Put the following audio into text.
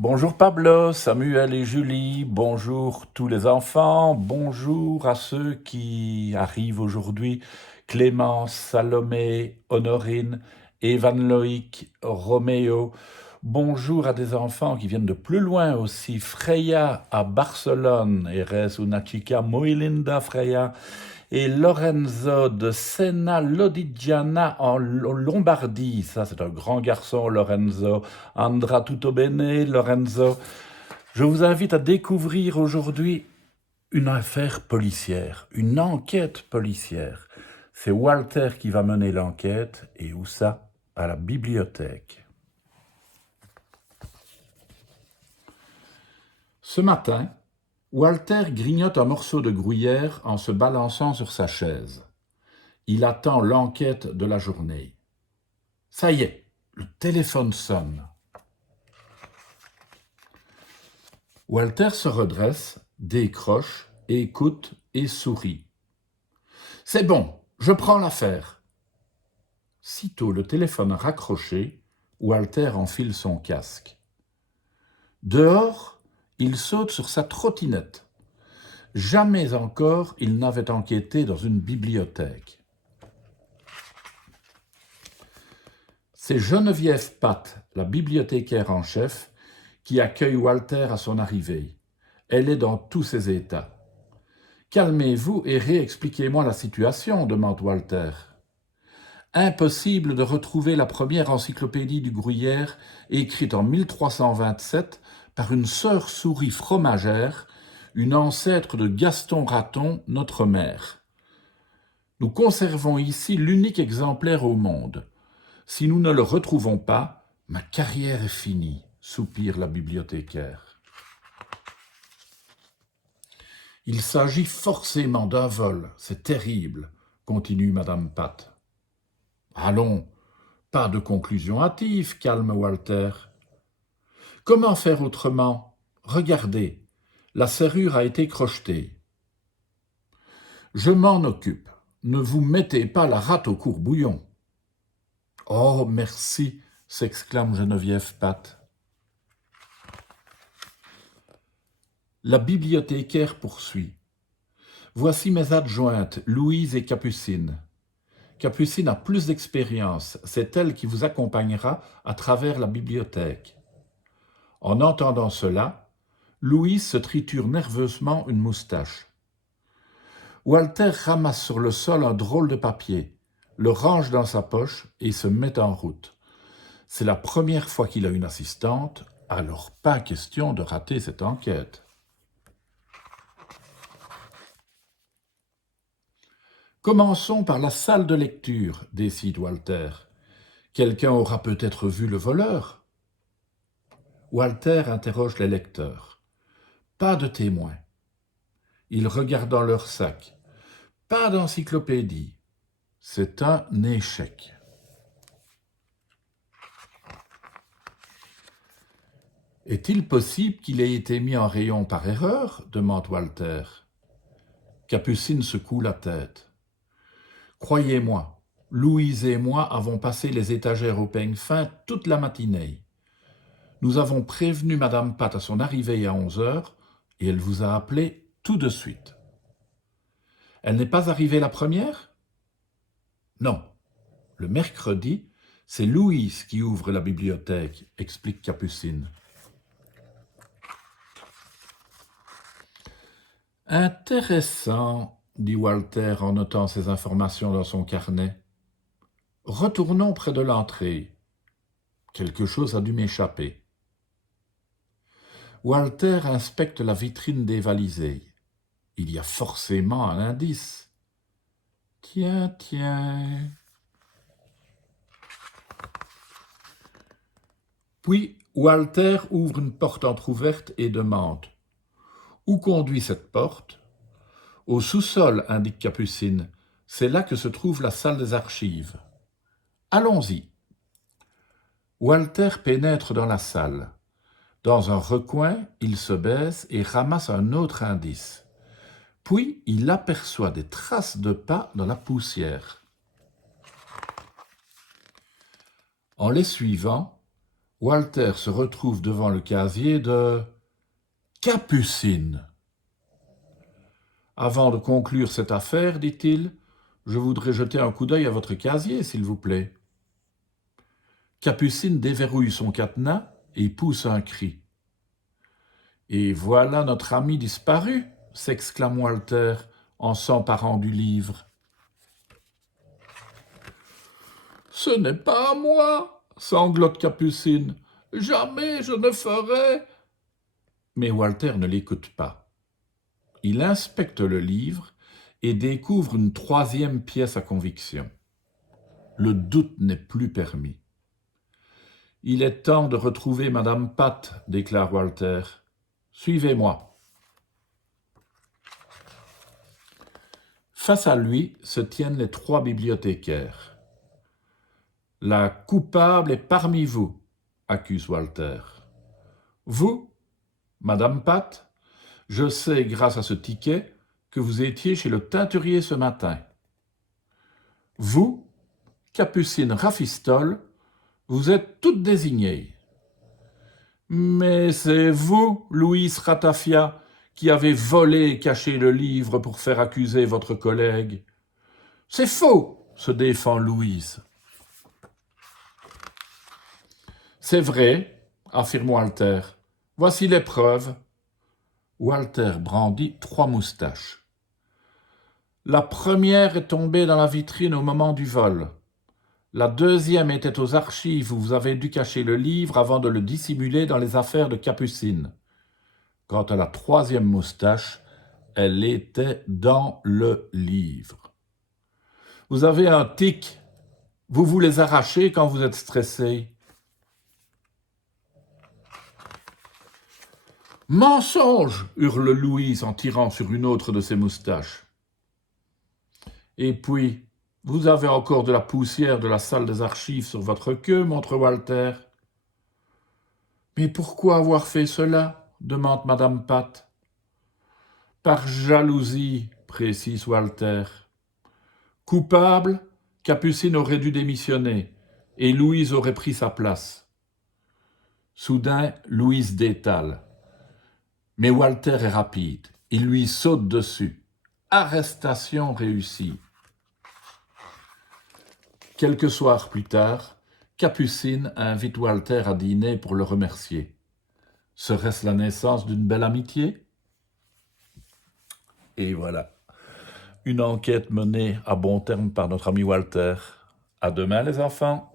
Bonjour Pablo, Samuel et Julie, bonjour tous les enfants, bonjour à ceux qui arrivent aujourd'hui, Clémence, Salomé, Honorine, Evan Loïc, Roméo. Bonjour à des enfants qui viennent de plus loin aussi, Freya à Barcelone, Eres una chica muy linda Freya, et Lorenzo de Sena Lodigiana en Lombardie. Ça, c'est un grand garçon, Lorenzo. Andra tutto bene, Lorenzo. Je vous invite à découvrir aujourd'hui une affaire policière, une enquête policière. C'est Walter qui va mener l'enquête, et où ça? À la bibliothèque. Ce matin, Walter grignote un morceau de gruyère en se balançant sur sa chaise. Il attend l'enquête de la journée. Ça y est, le téléphone sonne. Walter se redresse, décroche, écoute et sourit. « C'est bon, je prends l'affaire. » Sitôt le téléphone raccroché, Walter enfile son casque. Dehors, il saute sur sa trottinette. Jamais encore il n'avait enquêté dans une bibliothèque. C'est Geneviève Patt, la bibliothécaire en chef, qui accueille Walter à son arrivée. Elle est dans tous ses états. « Calmez-vous et réexpliquez-moi la situation, » demande Walter. Impossible de retrouver la première encyclopédie du Gruyère, écrite en 1327 par une sœur souris fromagère, une ancêtre de Gaston Raton, notre mère. Nous conservons ici l'unique exemplaire au monde. Si nous ne le retrouvons pas, ma carrière est finie, soupire la bibliothécaire. Il s'agit forcément d'un vol, c'est terrible, continue Madame Patt. Allons, pas de conclusion hâtive, calme Walter. Comment faire autrement? Regardez, la serrure a été crochetée. Je m'en occupe, ne vous mettez pas la rate au courbouillon. Oh, merci, s'exclame Geneviève Patt. La bibliothécaire poursuit. Voici mes adjointes, Louise et Capucine. Capucine a plus d'expérience, c'est elle qui vous accompagnera à travers la bibliothèque. En entendant cela, Louise se triture nerveusement une moustache. Walter ramasse sur le sol un drôle de papier, le range dans sa poche et se met en route. C'est la première fois qu'il a une assistante, alors pas question de rater cette enquête. Commençons par la salle de lecture, décide Walter. Quelqu'un aura peut-être vu le voleur. Walter interroge les lecteurs. Pas de témoins. Ils regardent dans leur sac. Pas d'encyclopédie. C'est un échec. Est-il possible qu'il ait été mis en rayon par erreur? Demande Walter. Capucine secoue la tête. Croyez-moi, Louise et moi avons passé les étagères au peigne fin toute la matinée. Nous avons prévenu Madame Patt à son arrivée à 11h et elle vous a appelé tout de suite. Elle n'est pas arrivée la première? Non. Le mercredi, c'est Louise qui ouvre la bibliothèque, explique Capucine. Intéressant, dit Walter en notant ces informations dans son carnet. Retournons près de l'entrée. Quelque chose a dû m'échapper. Walter inspecte la vitrine dévalisée. Il y a forcément un indice. Tiens. Puis Walter ouvre une porte entr'ouverte et demande « Où conduit cette porte ?»« Au sous-sol, indique Capucine. C'est là que se trouve la salle des archives. »« Allons-y. » Walter pénètre dans la salle. Dans un recoin, il se baisse et ramasse un autre indice. Puis il aperçoit des traces de pas dans la poussière. En les suivant, Walter se retrouve devant le casier de Capucine. Avant de conclure cette affaire, dit-il, je voudrais jeter un coup d'œil à votre casier, s'il vous plaît. Capucine déverrouille son cadenas et pousse un cri. Et voilà notre ami disparu, s'exclame Walter en s'emparant du livre. Ce n'est pas à moi, sanglote Capucine. Jamais je ne ferai. Mais Walter ne l'écoute pas. Il inspecte le livre et découvre une troisième pièce à conviction. Le doute n'est plus permis. Il est temps de retrouver Madame Pat, déclare Walter. Suivez-moi. Face à lui se tiennent les trois bibliothécaires. La coupable est parmi vous, accuse Walter. Vous, Madame Pat, je sais, grâce à ce ticket, que vous étiez chez le teinturier ce matin. Vous, Capucine Rafistol, vous êtes toutes désignées. Mais c'est vous, Louise Ratafia, qui avez volé et caché le livre pour faire accuser votre collègue. C'est faux, se défend Louise. C'est vrai, affirme Walter. Voici les preuves. Walter brandit 3 moustaches. La première est tombée dans la vitrine au moment du vol. La deuxième était aux archives où vous avez dû cacher le livre avant de le dissimuler dans les affaires de Capucine. Quant à la troisième moustache, elle était dans le livre. Vous avez un tic. Vous vous les arrachez quand vous êtes stressé. Mensonge, hurle Louise en tirant sur une autre de ses moustaches. Et puis, vous avez encore de la poussière de la salle des archives sur votre queue, montre Walter. Mais pourquoi avoir fait cela demande Madame Pat. Par jalousie, précise Walter. Coupable, Capucine aurait dû démissionner et Louise aurait pris sa place. Soudain, Louise détale. Mais Walter est rapide. Il lui saute dessus. Arrestation réussie. Quelques soirs plus tard, Capucine invite Walter à dîner pour le remercier. Serait-ce la naissance d'une belle amitié? Et voilà, une enquête menée à bon terme par notre ami Walter. À demain les enfants.